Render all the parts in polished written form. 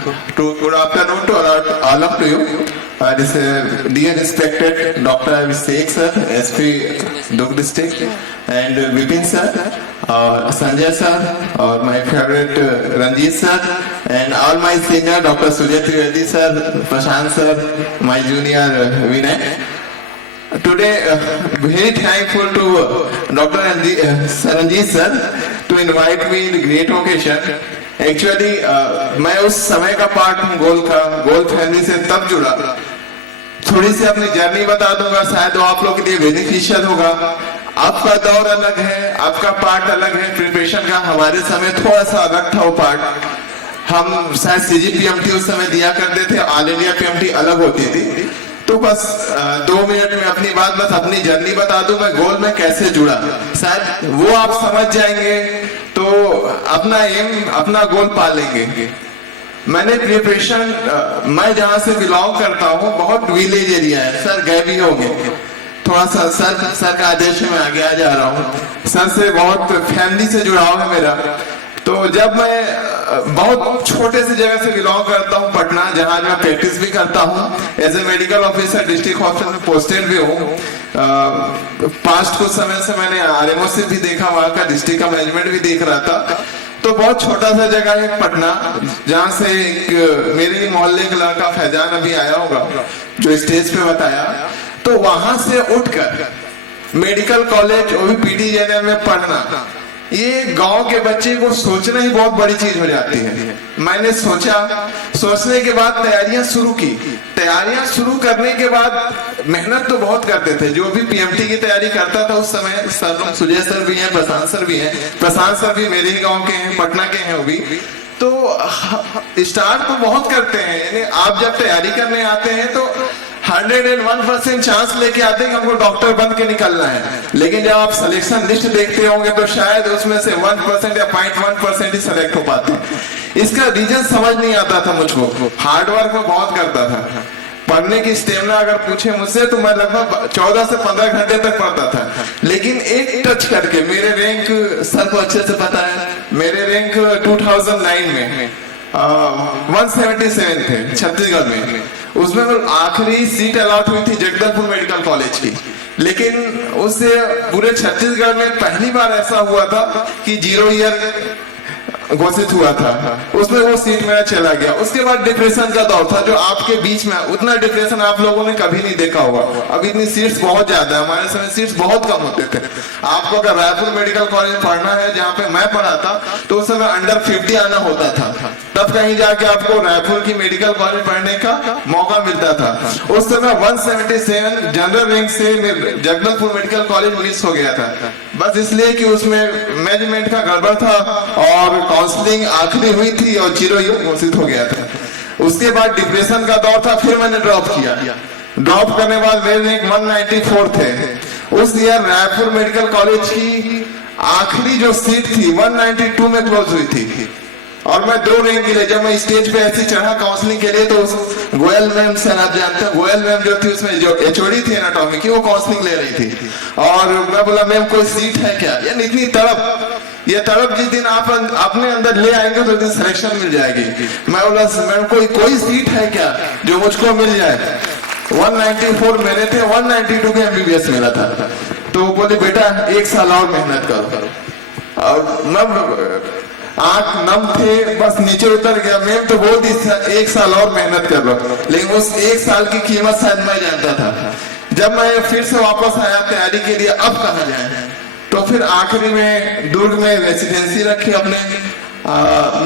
Good afternoon to all of you. This dear respected Dr. Abhishek sir, SP Durg district, and Vipin sir, Sanjay sir, or my favorite Ranjit sir, and all my senior Dr. Sujay Trivedi sir, Prashant sir, my junior Vinay. Today, very thankful to Dr. Ranjit sir to invite me in great occasion. Actually, मैं उस समय का part हूँ गोल family से तब जुड़ा. थोड़ी सी अपनी जर्नी बता दूंगा, शायद वो आप लोग के लिए बेनिफिशियल होगा. आपका दौर अलग है, आपका पार्ट अलग है प्रिपरेशन का. हमारे समय थोड़ा सा अलग था वो पार्ट. हम शायद CGPMT उस समय दिया करते थे, ऑल इंडिया PMT अलग होती थी. तो बस 2 मिनट में अपनी बात, बस अपनी जर्नी बता दूं मैं गोल में कैसे जुड़ा. शायद वो आप समझ जाएंगे तो अपना एम, अपना गोल पा लेंगे. मैंने प्रिपरेशन, मैं जहां से बिलोंग करता हूं बहुत विलेज एरिया है. सर गए भी होंगे थोड़ा सा. सर का आदेश में आगे आ जा रहा हूं. सर से बहुत फैमिली से जुड़ाव है मेरा. तो जब मैं बहुत छोटे से जगह से बिलोंग करता हूँ, पटना, जहां मैं प्रैक्टिस भी करता हूँ as a medical officer, district hospital में पोस्टेड भी हूँ. पास्ट कुछ समय से मैंने RMO से भी देखा, वहां का डिस्ट्रिक्ट का मैनेजमेंट भी देख रहा था. तो बहुत छोटा सा जगह है पटना, जहाँ से एक मेरे मोहल्ले का लड़का फैजान अभी आया होगा जो स्टेज पे बताया. तो वहां से उठकर मेडिकल कॉलेज, वो भी PTJNM में पढ़ना, ये गांव के बच्चे को सोचना ही बहुत बड़ी चीज हो जाती है. मैंने सोचने के बाद तैयारियां शुरू की. तैयारियां शुरू करने के बाद मेहनत तो बहुत करते थे. जो भी PMT की तैयारी करता था उस समय, सर सुजय सर भी हैं, प्रशांत सर भी हैं. प्रशांत सर भी मेरे ही गांव के हैं, पटना के हैं वो भी. तो स्टार्ट तो बहुत करते हैं. यानी आप जब तैयारी करने आते हैं तो 101% चांस लेके आते हैं कि हमको डॉक्टर बन के निकलना है. लेकिन जब आप सिलेक्शन लिस्ट देखते होंगे तो शायद उसमें से 1% या 0.1% ही सिलेक्ट हो पाते हैं. इसका रीजन समझ नहीं आता था मुझको. हार्डवर्क में बहुत करता था. पढ़ने की स्टेमिना अगर पूछे मुझसे तो मैं लगभग 14 से 15 घंटे तक पढ़ता था. लेकिन एक टच करके मेरे रैंक, सर को अच्छे से पता है, मेरे रैंक 2009 में 177 थे छत्तीसगढ़ में. उसमें आखिरी सीट अलॉट हुई थी जगदलपुर मेडिकल कॉलेज की. लेकिन उससे पूरे छत्तीसगढ़ में पहली बार ऐसा हुआ था कि 0 ईयर घोषित हुआ था. उसमें वो सीट मेरा चला गया. उसके बाद डिप्रेशन का दौर था जो आपके बीच में, उतना डिप्रेशन आप लोगों ने कभी नहीं देखा होगा. अब इतनी सीट्स बहुत ज्यादा है, हमारे समय सीट्स बहुत कम होते थे. आपको अगर रायपुर मेडिकल कॉलेज पढ़ना है जहाँ पे मैं पढ़ा था तो उस समय अंडर 50 आना होता था. तब कहीं जाके आपको रायपुर की मेडिकल कॉलेज पढ़ने का मौका मिलता था. उस समय 177 जनरल रैंक से जगदलपुर मेडिकल कॉलेज मिस हो गया था. बस इसलिए कि उसमें मैनेजमेंट का गड़बड़ था और काउंसलिंग आखिरी हुई थी और 0 ईयर घोषित हो गया था. उसके बाद डिप्रेशन का दौर था. फिर मैंने ड्रॉप किया. ड्रॉप करने के बाद मेरे रैंक 194 थे. उस ईयर रायपुर मेडिकल कॉलेज की आखिरी जो सीट थी 192 में क्लोज हुई थी. और मैं 2 रैंक के लिए जब मैं स्टेज पे ऐसे चढ़ा काउंसलिंग के लिए तो गोयल मैम से, आप जानते हैं गोयल मैम जो थी उसमें जो HOD थी एनाटॉमी की, वो काउंसलिंग ले रही थी. और मैं बोला मैम कोई सीट है क्या? यानी इतनी तड़प, ये तड़प जिस दिन आप अपने अंदर ले आएंगे तो दिन सिलेक्शन मिल जाएगी. मैं बोला मैम कोई सीट है क्या जो मुझको मिल जाए? 194 मेरे थे, 192 के MBBS मिला था. तो बोले बेटा 1 साल और मेहनत करो. और मैं आंख नम थे, बस नीचे उतर गया. मैम तो बोल दी 1 साल और मेहनत कर लो. लेकिन उस 1 साल की कीमत शायद मैं जानता था. जब मैं फिर से वापस आया तैयारी के लिए, अब कहाँ जाए, तो फिर आखिरी में दुर्ग में रेसिडेंसी रखी अपने.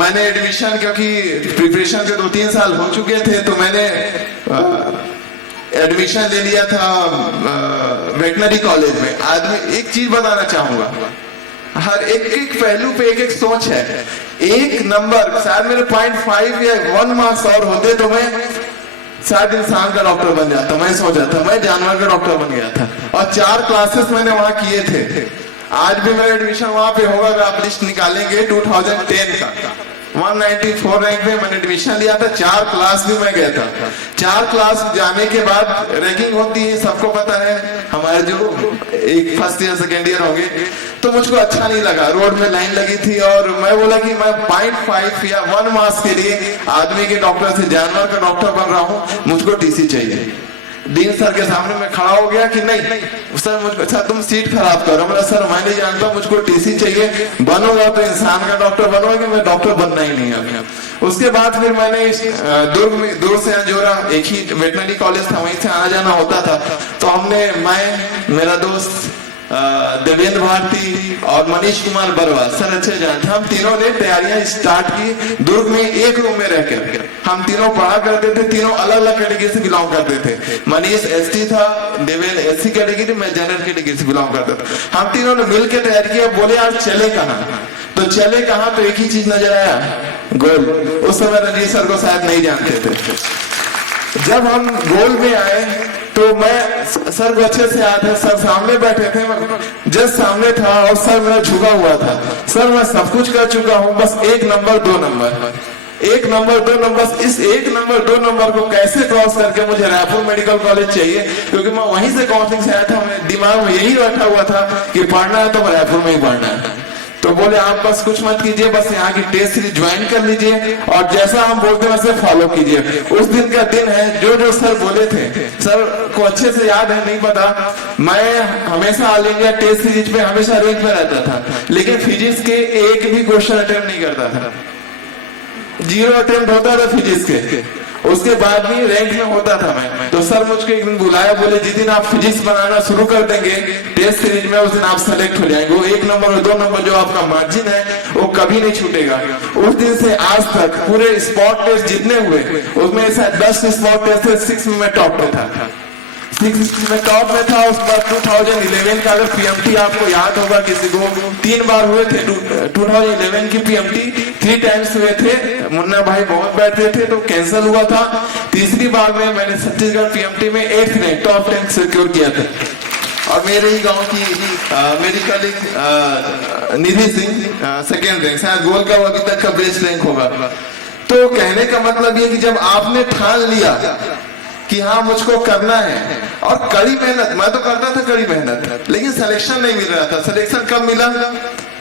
मैंने एडमिशन, क्योंकि प्रिपरेशन के 2-3 साल हो चुके थे, तो मैंने एडमिशन ले लिया था वेटनरी कॉलेज में. आदमी एक चीज बताना चाहूंगा, हर एक पहलू पे एक सोच है. एक नंबर शायद मेरे 0.5 या 1 मार्क्स और होते तो मैं शायद इंसान का डॉक्टर बन जाता. मैं सोचा था मैं जानवर का डॉक्टर बन गया था. और 4 क्लासेस मैंने वहां किए थे. आज भी मेरा एडमिशन वहां पे होगा. अगर आप लिस्ट निकालेंगे 2010 का, 194 रैंक में मैंने एडमिशन लिया था, 4 क्लास भी मैं गया था। 4 क्लास जाने के बाद रैंकिंग होती है, सबको पता है, हमारे जो एक फर्स्ट ईयर सेकेंड ईयर होंगे, तो मुझको अच्छा नहीं लगा। रोड में लाइन लगी थी और मैं बोला कि मैं 0.5 या 1 मार्क्स के लिए आदमी के डॉक्टर से जानवर का डॉक्टर बन रहा हूँ, मुझको टीसी चाहिए। डीन सर के सामने मैं खड़ा हो गया कि नहीं सर, मुझको अच्छा तुम सीट खराब करो। बोला सर मैं नहीं जानता, मुझको टीसी चाहिए, बनूंगा तो इंसान का डॉक्टर बनूंगा, कि मैं डॉक्टर बनना ही नहीं है। उसके बाद फिर मैंने दूर से अंजोरा, एक ही वेटनरी कॉलेज था, वहीं से आना जाना होता था, तो हमने, मैं, मेरा दोस्त देवेंद्र भारती और मनीष कुमार बरवा, सर अच्छे जानते, हम तीनों ने तैयारियां स्टार्ट की। दुर्ग में एक रूम में रहकर हम तीनों पढ़ा करते थे, तीनों अलग अलग कैटेगरी से बिलोंग करते थे। मनीष एसटी था, देवेंद्र एससी कैटेगरी, मैं जनरल कैटेगरी से बिलोंग करता था। हम तीनों ने मिलकर तैयारी किया। बोले यार चले कहाँ, तो चले कहाँ, तो एक ही चीज नजर आया, गोल। उस समय रणजीत सर को शायद नहीं जानते थे। जब हम गोल में आए तो मैं, सर को अच्छे से याद है, सर सामने बैठे थे, मैं जस्ट सामने था और सर मेरा झुका हुआ था। सर मैं सब कुछ कर चुका हूँ, बस 1 नंबर 2 नंबर, 1 नंबर 2 नंबर, इस 1 नंबर 2 नंबर को कैसे क्रॉस करके मुझे रायपुर मेडिकल कॉलेज चाहिए, क्योंकि मैं वहीं से काउंसलिंग से आया था। मेरे दिमाग में यही बैठा हुआ था कि पढ़ना है तो रायपुर में ही पढ़ना है। तो बोले आप बस कुछ मत कीजिए, बस यहाँ की टेस्ट सीरीज ज्वाइन कर लीजिए और जैसा हम बोलते हैं वैसे फॉलो कीजिए। उस दिन का दिन है, जो सर बोले थे, सर को अच्छे से याद है नहीं पता, मैं हमेशा ऑल इंडिया टेस्ट सीरीज पे हमेशा रैंक में रहता था, लेकिन फिजिक्स के एक भी क्वेश्चन अटेम्प्ट नहीं करता था। 0 अटेम्प्ट होता था फिजिक्स के, उसके बाद भी रैंक में होता था मैं। तो सर मुझको एक दिन बुलाया, बोले जिस दिन आप फिजिक्स बनाना शुरू कर देंगे टेस्ट सीरीज में, उस दिन आप सेलेक्ट हो जाएंगे। वो 1 नंबर और 2 नंबर जो आपका मार्जिन है वो कभी नहीं छूटेगा। उस दिन से आज तक पूरे स्पॉट टेस्ट जितने हुए उसमें शायद 10 स्पॉट टेस्ट थे, 6 में मैं टॉप पे था, 6 में टॉप में था। उसके बाद 2011 का अगर पीएमटी आपको याद होगा, किसी को 3 बार हुए थे 2011 की पीएमटी, 3 टाइम्स हुए थे। मुन्ना भाई बहुत बैठे थे तो कैंसिल हुआ था। तीसरी बार में मैंने छत्तीसगढ़ पीएमटी में 8th रैंक, टॉप 10 सिक्योर किया था। और मेरे ही गांव की मेरी कलीग निधि सिंह 2nd रैंक, शायद गोल का वो अभी तक का बेस्ट रैंक होगा। तो कहने का मतलब ये कि जब आपने ठान लिया कि हाँ मुझको करना है, और कड़ी मेहनत, मैं तो करता था कड़ी मेहनत, लेकिन सिलेक्शन नहीं मिल रहा था। सिलेक्शन कब मिला,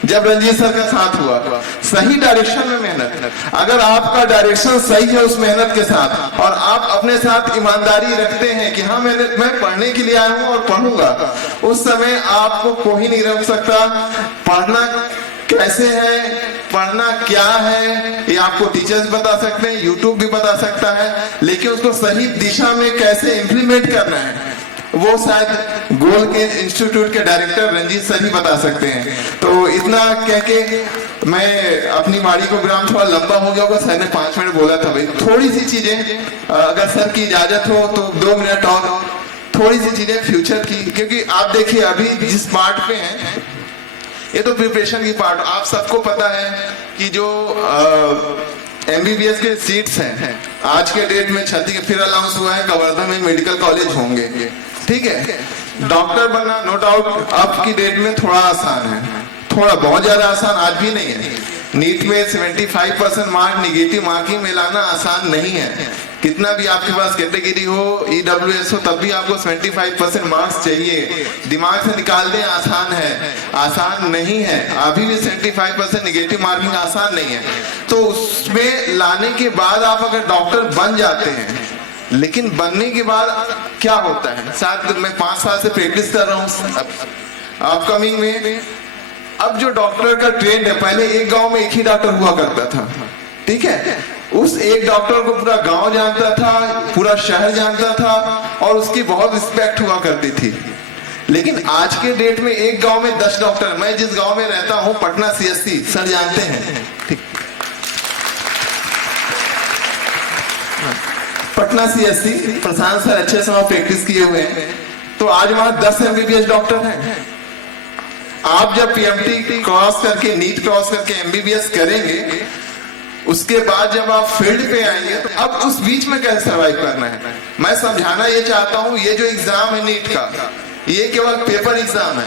जब रंजीत सर का साथ हुआ। सही डायरेक्शन में मेहनत, अगर आपका डायरेक्शन सही है उस मेहनत के साथ, और आप अपने साथ ईमानदारी रखते हैं कि हाँ मैं पढ़ने के लिए आया हूँ और पढ़ूंगा, उस समय आपको कोई नहीं रोक सकता। पढ़ना कैसे है, पढ़ना क्या है, ये आपको टीचर्स बता सकते हैं, यूट्यूब भी बता सकता है, लेकिन उसको सही दिशा में कैसे इम्प्लीमेंट करना है वो शायद गोल के इंस्टीट्यूट के डायरेक्टर रंजीत सर ही बता सकते हैं। तो इतना कह के मैं अपनी बाड़ी को विराम, थोड़ा लंबा हो गया होगा, सर ने 5 मिनट बोला था भाई, थोड़ी सी चीजें अगर सर की इजाजत हो तो 2 मिनट और थोड़ी सी चीजें फ्यूचर की, क्योंकि आप देखिए अभी जिस पार्ट पे हैं, ये तो प्रिपरेशन की पार्ट, आप सबको पता है कि जो एमबीबीएस के सीट्स हैं आज के डेट में छत्तीसगढ़ फिर अनाउंस हुआ है कवर्धा में मेडिकल कॉलेज होंगे, ठीक है। डॉक्टर बनना नो डाउट अब की डेट में थोड़ा आसान है, थोड़ा बहुत ज्यादा आसान आज भी नहीं है। नीट में 75% मार्क निगेटिव मार्किंग में लाना आसान नहीं है, कितना भी आपके पास कैटेगरी हो, ईडब्ल्यूएस हो, तब भी आपको 75% मार्क्स चाहिए। दिमाग से निकाल दें आसान है, आसान नहीं है। अभी भी 75% निगेटिव मार्किंग आसान नहीं है। तो उसमें लाने के बाद आप अगर डॉक्टर बन जाते हैं, लेकिन बनने के बाद क्या होता है, शायद मैं 5 साल से प्रैक्टिस कर रहा हूँ अपकमिंग में। अब जो डॉक्टर का ट्रेंड है, पहले एक गांव में एक ही डॉक्टर हुआ करता था, ठीक है, उस एक डॉक्टर को पूरा गांव जानता था, पूरा शहर जानता था और उसकी बहुत रिस्पेक्ट हुआ करती थी। लेकिन आज के डेट में एक गांव में 10 डॉक्टर, मैं जिस गांव में रहता हूं पटना सीएससी, सर जानते हैं, ठीक, पटना सीएससी प्रशांत सर अच्छे से वहां प्रैक्टिस किए हुए हैं, तो आज वहां 10 एमबीबीएस डॉक्टर हैं। आप जब पीएमटी क्रॉस करके, नीट क्रॉस करके एमबीबीएस करेंगे, उसके बाद जब आप फील्ड पे आएंगे, तो अब उस बीच में कैसे सर्वाइव करना है, मैं समझाना ये चाहता हूं। ये जो एग्जाम है नीट का, ये केवल पेपर एग्जाम है,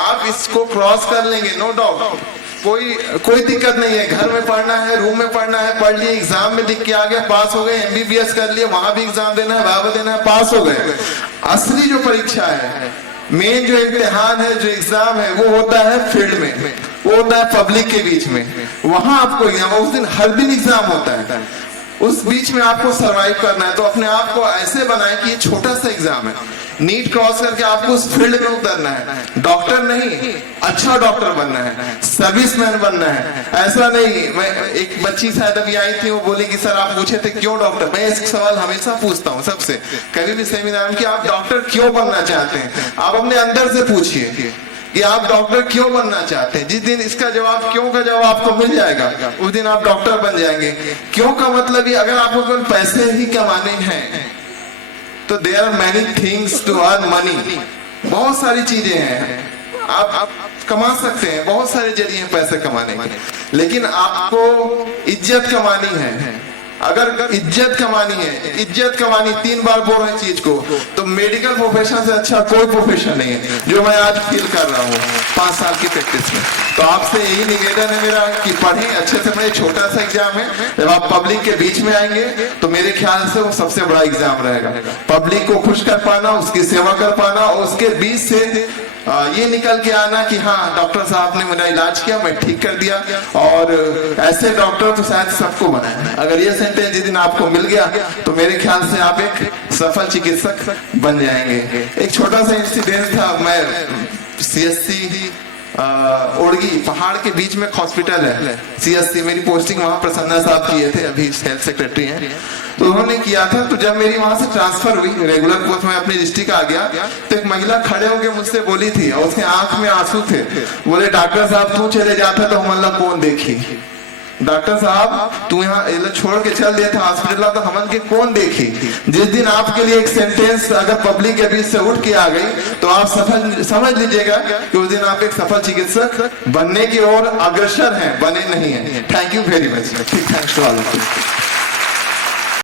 आप इसको क्रॉस कर लेंगे नो डाउट, कोई दिक्कत नहीं है, घर में पढ़ना है, रूम में पढ़ना है, पढ़ लिए, एग्जाम में लिख के आ गए, पास हो गए, एमबीबीएस कर लिए, वहां भी एग्जाम देना है, वाइवा देना है, पास हो गए। असली जो परीक्षा है, मेन जो इम्तिहान है, जो एग्जाम है, वो होता है फील्ड में, वो होता है पब्लिक के बीच में। वहां आपको एग्जाम, उस दिन हर दिन एग्जाम होता है, उस बीच में आपको सरवाइव करना है। तो अपने आप को ऐसे बनाए कि ये छोटा सा एग्जाम है, नीट क्रॉस करके आपको उस फील्ड में उतरना है। डॉक्टर नहीं, अच्छा डॉक्टर बनना है, सर्विसमैन बनना है। ऐसा नहीं, मैं एक बच्ची शायद अभी आई थी, वो बोली कि सर आप पूछे थे क्यों डॉक्टर। मैं इस सवाल हमेशा पूछता हूँ सबसे, कभी भी सेमिनार में, कि आप डॉक्टर क्यों बनना चाहते हैं। आप अपने अंदर से पूछिए कि आप डॉक्टर क्यों बनना चाहते हैं। जिस दिन इसका जवाब, क्यों का जवाब आपको मिल जाएगा, उस दिन आप डॉक्टर बन जाएंगे। क्यों का मतलब ये, अगर आपको केवल पैसे ही कमाने हैं तो there are many things to earn money. बहुत सारी चीजें हैं, आप कमा सकते हैं, बहुत सारे जरिए हैं पैसे कमाने के, लेकिन आपको इज्जत कमानी है। अगर इज्जत कमानी है, इज्जत कमानी, 3 बार बोल रहे चीज को, तो मेडिकल प्रोफेशन से अच्छा कोई प्रोफेशन नहीं है, जो मैं आज फील कर रहा हूँ 5 साल की प्रैक्टिस में। तो आपसे यही निवेदन है मेरा कि पढ़ें, अच्छे से पढ़ें। छोटा सा एग्जाम है, जब आप पब्लिक के बीच में आएंगे तो मेरे ख्याल से वो सबसे बड़ा एग्जाम रहेगा। पब्लिक को खुश कर पाना, उसकी सेवा कर पाना, और उसके बीच से ये निकल के आना कि हाँ डॉक्टर साहब ने मेरा इलाज किया, मैं ठीक कर दिया। और ऐसे डॉक्टर तो शायद सबको बनाए। अगर ये सेंटेंस जिस दिन आपको मिल गया तो मेरे ख्याल से आप एक सफल चिकित्सक बन जाएंगे। एक छोटा सा इंसिडेंट था, मैं सीएससी ओड़गी पहाड़ के बीच में हॉस्पिटल है, सीएससी, मेरी पोस्टिंग वहां प्रसन्ना साहब किए थे, अभी हेल्थ सेक्रेटरी हैं, तो उन्होंने किया था। तो जब मेरी वहां से ट्रांसफर हुई, रेगुलर पोस्ट में अपनी डिस्ट्रिक्ट आ गया, तो एक महिला खड़े होकर मुझसे बोली थी, और उसके आंख में आंसू थे। बोले डॉक्टर साहब तू चले जाता तो हमला कौन देखी। डॉक्टर साहब तू यहाँ छोड़ के चल दिया था हॉस्पिटल, तो हमन के कौन देखी। जिस दिन आपके लिए एक सेंटेंस अगर पब्लिक के बीच से उठ के आ गई तो आप समझ लीजिएगा कि उस दिन आप एक सफल चिकित्सक बनने की ओर अग्रसर हैं, बने नहीं है। Thank you very much. Thanks to all of you.